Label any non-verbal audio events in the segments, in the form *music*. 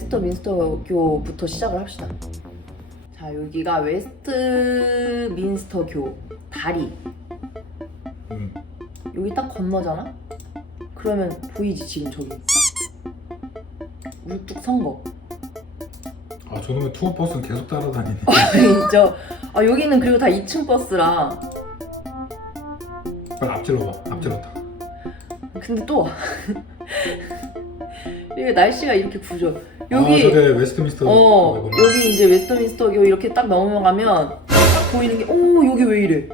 웨스터민스터 교부터 시작을 합시다. 자 여기가 웨스트민스터 교 다리 음. 여기 딱 건너잖아? 그러면 보이지 지금 저기 울뚝 선거 아 저놈의 투어 버스는 계속 따라다니네. *laughs* 있죠? 아 여기는 그리고 다 2층 버스라 빨리 앞질러봐. 앞질렀다. 근데 또 와. *laughs* 이게 날씨가 이렇게 아 여기 저게 웨스트민스터. 어 거구나. 여기 이제 웨스터민스터 교 이렇게 딱 넘어가면 딱 보이는 게 오 여기 왜 이래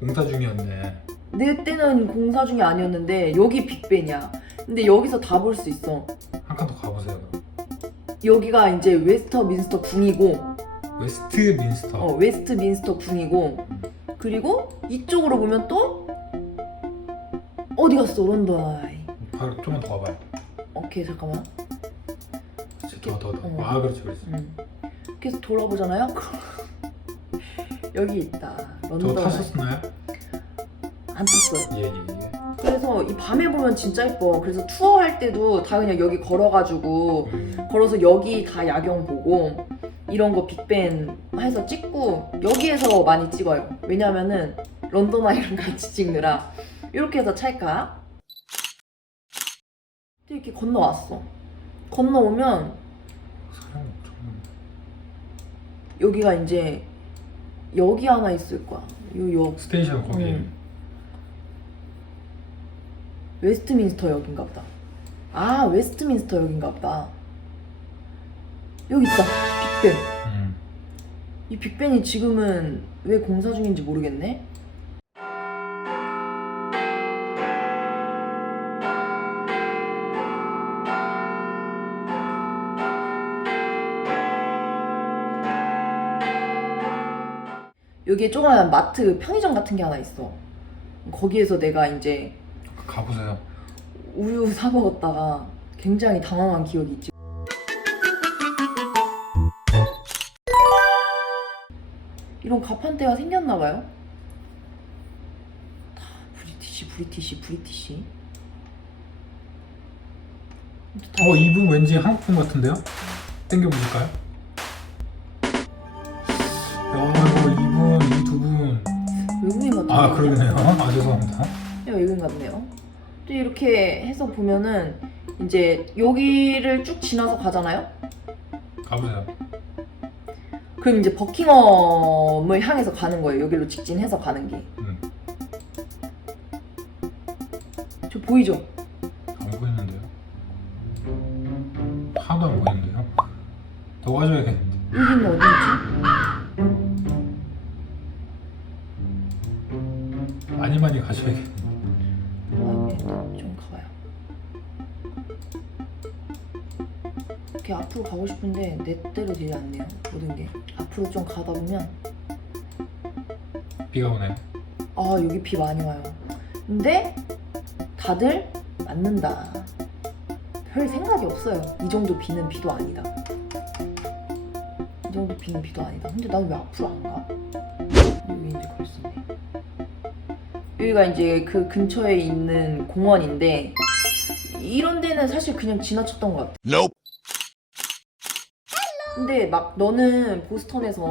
공사 중이었네. 내 때는 공사 중이 아니었는데 여기 빅벤이야 근데 여기서 다 볼 수 있어 한 칸 더 가보세요. 여기가 이제 웨스터민스터 궁이고 웨스트민스터. 어, 웨스트민스터 궁이고 그리고 이쪽으로 보면 또 어디 갔어 런던 바로 좀만 더 가봐요. 오케이 잠깐만 그렇지 더 더 더. 어. 아 그렇지 그렇지. 음. 계속 돌아보잖아요 *laughs* 여기 있다 저 런던. 타셨나요? 안 탔어요 예 예 예. 그래서 이 밤에 보면 진짜 예뻐 그래서 투어 할 때도 다 그냥 여기 걸어가지고 음. 걸어서 여기 다 야경 보고 이런 거 빅벤 해서 찍고 여기에서 많이 찍어요 왜냐면은 런던 아이랑 같이 찍느라 이렇게 해서 찰 까또 이렇게 건너왔어 건너오면 사람 엄청. 여기가 이제 여기 하나 있을 거야 요역 스테이션 거기. 음. 웨스트민스터 역인가 보다 아 웨스트민스터 역인가 보다 여기 있다 빅벤 음. 이 빅벤이 지금은 왜 공사 중인지 모르겠네. 여기에 조그만 마트 편의점 같은 게 하나 있어. 거기에서 내가 이제 가보세요. 우유 사 먹었다가 굉장히 당황한 기억이 있지. 이런 가판대가 생겼나 봐요. 다 브리티시, 브리티시, 브리티시. 다어 이분 왠지 한국분 같은데요? 땡겨보실까요? 두 분. 외국인 같은 아 그러네요. 아 죄송합니다. 야, 외국인 같네요. 또 이렇게 해서 보면은 이제 여기를 쭉 지나서 가잖아요. 가보세요. 그럼 이제 버킹엄을 향해서 가는 거예요. 여기로 직진해서 가는 게. 음. 저 보이죠? 안 보이는데요? 하나도 안 보이는데요? 더 가져야 좀 가봐요. 이렇게 앞으로 가고 싶은데 내 때로 되지 않네요. 모든 게 앞으로 좀 가다 보면 비가 오네요. 아 여기 비 많이 와요. 근데 다들 맞는다. 별 생각이 없어요. 이 정도 비는 비도 아니다. 이 정도 비는 비도 아니다. 근데 나는 왜 앞으로 안 가? 여기 이제 걸렸네. 여기가 이제 그 근처에 있는 공원인데 이런 데는 사실 그냥 지나쳤던 것 같아. Nope. 근데 막 너는 보스턴에서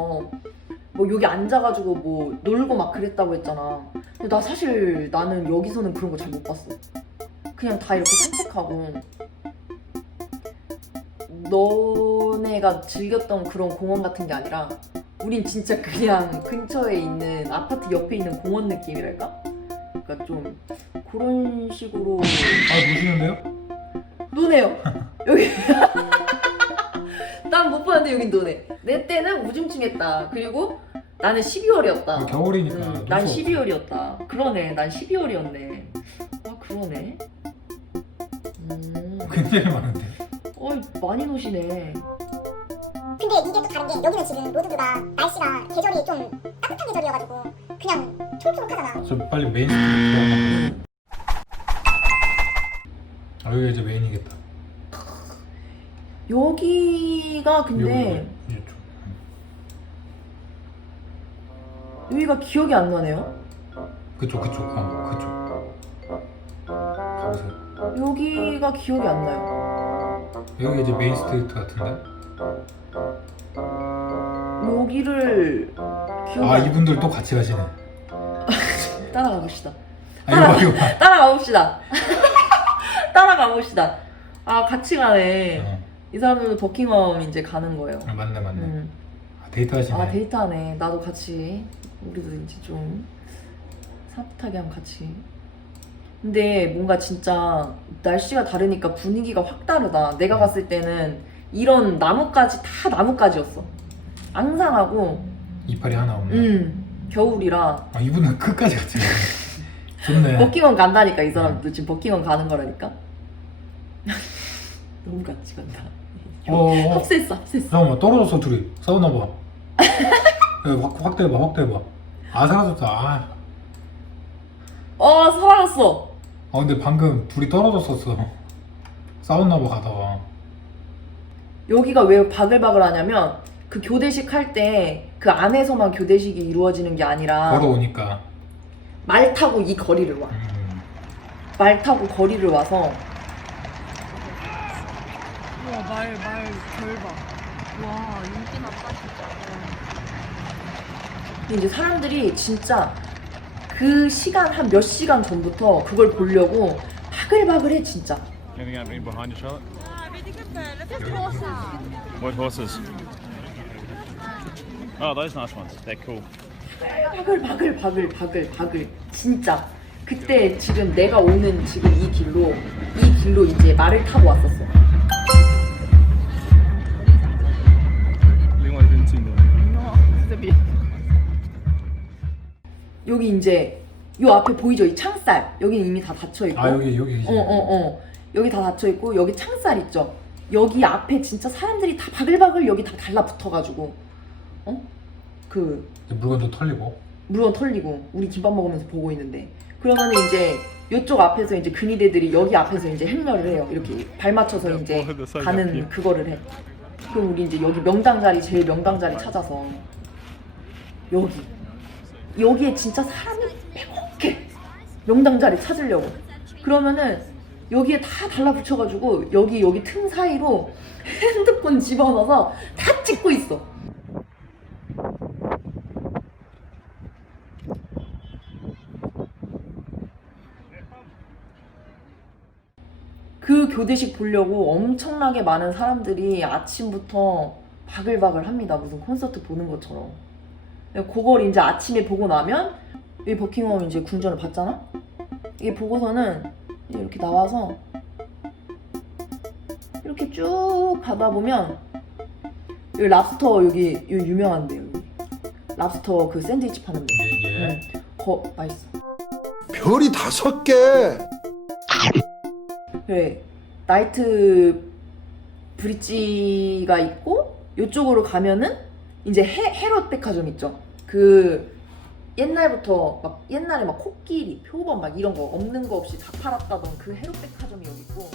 뭐 여기 앉아가지고 뭐 놀고 막 그랬다고 했잖아. 근데 나 사실 나는 여기서는 그런 거 잘 못 봤어. 그냥 다 이렇게 산책하고 너네가 즐겼던 그런 공원 같은 게 아니라 우린 진짜 그냥 근처에 있는 아파트 옆에 있는 공원 느낌이랄까? 그러니까 좀 그런 식으로 아 노시는데요? 노네요. *laughs* 여기. 난 못 봤는데 여긴 노네. 내 때는 우중충했다. 그리고 나는 12월이었다. 겨울이니까. 음, 놀난수 없어. 12월이었다. 그러네. 난 12월이었네. 아 그러네. 음. 굉장히 많은데. 어이 많이 노시네. 근데 이게 또 다른 게 여기는 지금 모두가 날씨가 계절이 좀 따뜻한 계절이어가지고 그냥 초록초록하잖아. 저 빨리 메인 스트리트. 아 여기 이제 메인이겠다. 여기가 근데 여기 좀. 여기가 기억이 안 나네요. 그쪽 그쪽 어 그쪽. 가보세요. 여기가 기억이 안 나요. 여기 이제 메인 스트리트 같은데? 여기를 기억 아 이분들 또 같이 가시네. *laughs* 따라가 봅시다. 아 이거 봐, 이거 봐. *laughs* 따라가 봅시다. *laughs* 따라가 봅시다. 아 같이 가네. 어, 이 사람들도 버킹엄 이제 가는 거예요. 아, 맞네 맞네. 음. 아, 데이트 하시네. 아 데이트하네. 나도 같이 우리도 이제 좀 산뜻하게 하면 같이. 근데 뭔가 진짜 날씨가 다르니까 분위기가 확 다르다. 내가 갔을 때는 이런 나뭇가지 다 나뭇가지였어. 앙상하고 이빨이 하나 없네. 음 겨울이라 아 이분은 끝까지 가네. 좋네. 버킹엄 간다니까 이 사람도 지금 버킹엄 가는 거라니까. *laughs* 너무 같이 간다. 어, 어, 어. 합세했어 합세했어. 잠깐만 떨어졌어 둘이 싸우나 봐. *laughs* 야, 확, 확대해봐 확대해봐. 아 사라졌다. 아. 어 살아갔어. 아 근데 방금 둘이 떨어졌었어. 싸웠나 봐 가다가. 여기가 왜 바글바글 하냐면 그 교대식 할 때 그 안에서만 교대식이 이루어지는 게 아니라 걸어오니까. 말 타고 이 거리를 와. 음. 말 타고 거리를 와서 우와 말, 말 결봐 와 인기 났다 진짜 이제 사람들이 진짜 그 시간 한 몇 시간 전부터 그걸 보려고 바글바글해 진짜. Anything happening behind you, Charlotte? 아, What horses? Oh, those nice ones. They're cool. 바글바글 바글 바글 바글 진짜 그때 지금 내가 오는 지금 이 길로 이 길로 이제 말을 타고 왔었어. 여기 이제 요 앞에 보이죠 이 창살 여기 이미 다 닫혀 있고. 아 여기 여기 이제. 어어어 여기 다 닫혀 있고 여기 창살 있죠. 여기 앞에 진짜 사람들이 다 바글바글 여기 다 달라붙어가지고 어? 그 물건도 털리고. 물건 털리고 우리 김밥 먹으면서 보고 있는데 그러면 이제 이쪽 앞에서 이제 근위대들이 여기 앞에서 이제 행렬을 해요. 이렇게 발 맞춰서 이제 가는 그거를 해. 그럼 우리 이제 여기 명당 자리 제일 명당 자리 찾아서 여기 여기에 진짜 사람이 빼곡해 명당 자리 찾으려고 그러면은 여기에 다 달라붙여가지고 여기 여기 틈 사이로 핸드폰 집어넣어서 다 찍고 있어. 그 교대식 보려고 엄청나게 많은 사람들이 아침부터 바글바글 합니다. 무슨 콘서트 보는 것처럼. 그걸 이제 아침에 보고 나면 이 버킹엄 이제 궁전을 봤잖아? 이게 보고서는 이렇게 나와서 이렇게 쭉 가다 보면 여기 랍스터 여기 여기 유명한데 여기 랍스터 그 샌드위치 파는 데. 예 예. 응. 거 맛있어. 별이 다섯 개. 그래 나이트 브릿지가 있고 이쪽으로 가면은 이제 해, 헤롯 백화점 있죠. 그 옛날부터 막 옛날에 막 코끼리 표범 막 이런 거 없는 거 없이 다 팔았다던 그 헤롯 백화점이 여기 있고